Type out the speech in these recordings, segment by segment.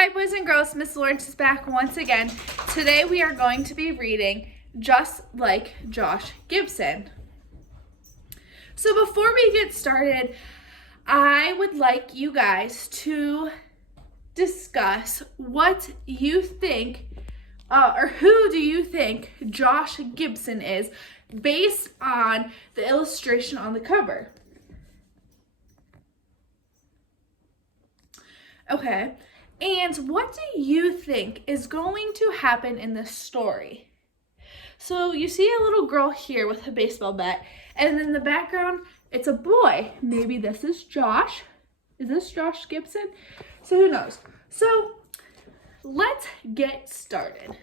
Hi boys and girls, Miss Lawrence is back once again. Today we are going to be reading Just Like Josh Gibson. So before we get started, I would like you guys to discuss what you think, or who do you think Josh Gibson is based on the illustration on the cover. Okay. And what do you think is going to happen in this story? So you see a little girl here with a baseball bat, and in the background, it's a boy. Maybe this is Josh. Is this Josh Gibson? So who knows? So let's get started.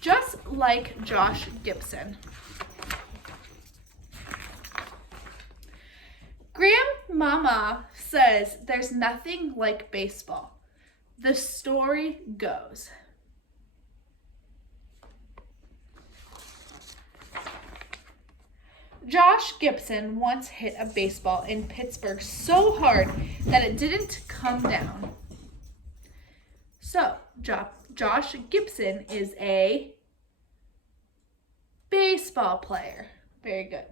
Just like Josh Gibson. Grandmama says there's nothing like baseball. The story goes. Josh Gibson once hit a baseball in Pittsburgh so hard that it didn't come down. So, Josh Gibson is a baseball player. Very good.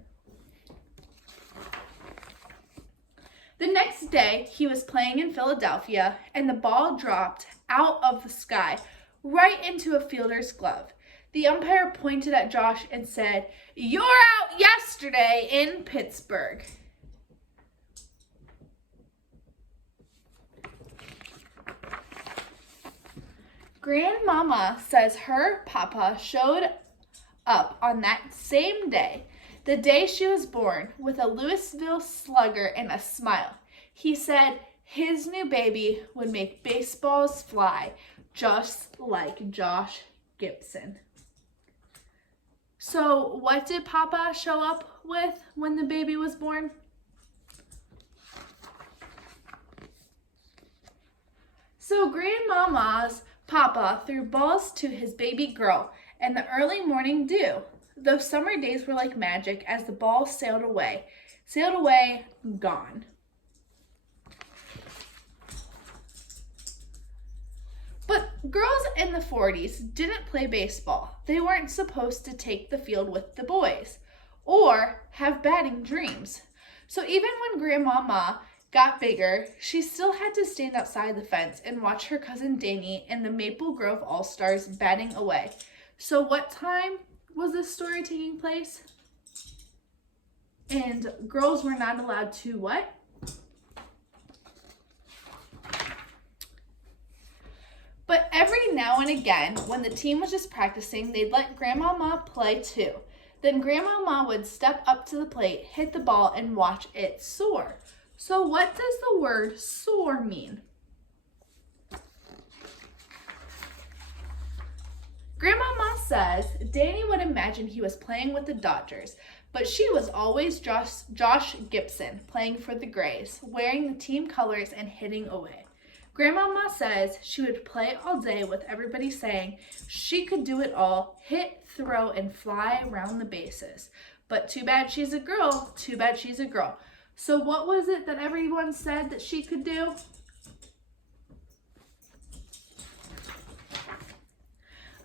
The next day, he was playing in Philadelphia, and the ball dropped out of the sky right into a fielder's glove. The umpire pointed at Josh and said, "You're out yesterday in Pittsburgh." Grandmama says her papa showed up on that same day, the day she was born, with a Louisville Slugger and a smile. He said his new baby would make baseballs fly, just like Josh Gibson. So what did Papa show up with when the baby was born? So Grandmama's Papa threw balls to his baby girl in the early morning dew. Those summer days were like magic as the ball sailed away, gone. But girls in the 40s didn't play baseball. They weren't supposed to take the field with the boys or have batting dreams. So even when Grandmama got bigger, she still had to stand outside the fence and watch her cousin Danny and the Maple Grove All-Stars batting away. So what time was this story taking place? And girls were not allowed to what? But every now and again, when the team was just practicing, they'd let Grandmama play too. Then Grandmama would step up to the plate, hit the ball, and watch it soar. So what does the word soar mean? Grandmama says Danny would imagine he was playing with the Dodgers, but she was always Josh Gibson, playing for the Grays, wearing the team colors and hitting away. Grandmama says she would play all day with everybody saying she could do it all, hit, throw, and fly around the bases. But too bad she's a girl, too bad she's a girl. So what was it that everyone said that she could do?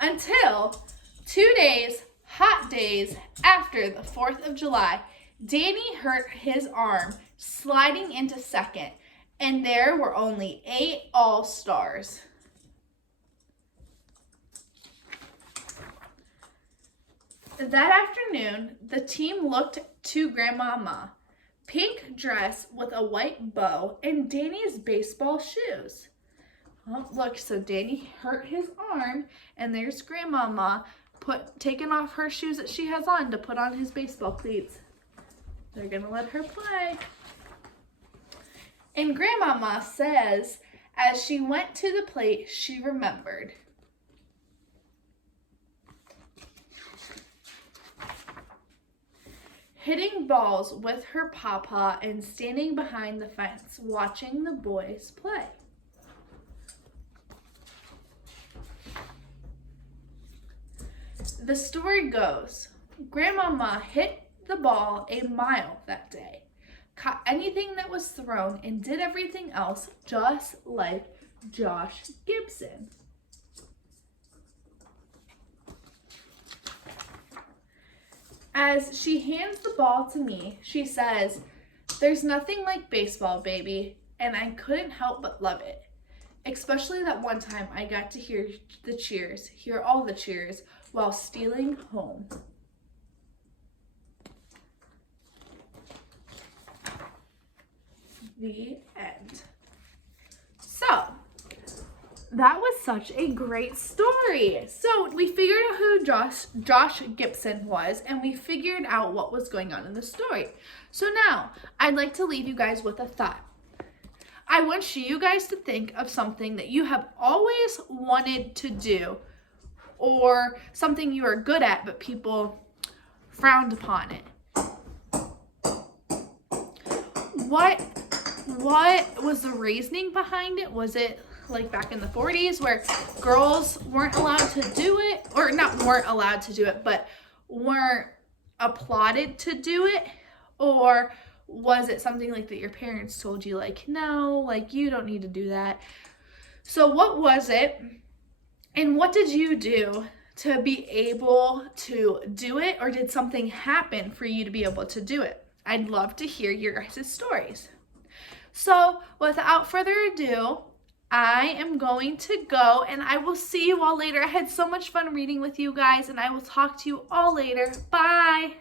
Until 2 days, hot days after the 4th of July, Danny hurt his arm sliding into second, and there were only 8 All-Stars. That afternoon, the team looked to Grandmama, pink dress with a white bow, and Danny's baseball shoes. Oh, look, so Danny hurt his arm, and there's Grandmama taking off her shoes that she has on to put on his baseball cleats. They're going to let her play. And Grandmama says, as she went to the plate, she remembered. Hitting balls with her papa and standing behind the fence, watching the boys play. The story goes, Grandmama hit the ball a mile that day, caught anything that was thrown, and did everything else just like Josh Gibson. As she hands the ball to me, she says, "There's nothing like baseball, baby, and I couldn't help but love it. Especially that one time I got to hear all the cheers, while stealing home." The end. So, that was such a great story. So we figured out who Josh Gibson was, and we figured out what was going on in the story. So now, I'd like to leave you guys with a thought. I want you guys to think of something that you have always wanted to do, or something you are good at but people frowned upon it. What was the reasoning behind it? Was it like back in the 40s where girls weren't allowed to do it, or not weren't allowed to do it, but weren't applauded to do it? Or was it something like that your parents told you, like, no, like, you don't need to do that? So what was it, and what did you do to be able to do it, or did something happen for you to be able to do it? I'd love to hear your guys' stories. So without further ado, I am going to go, and I will see you all later. I had so much fun reading with you guys, and I will talk to you all later. Bye.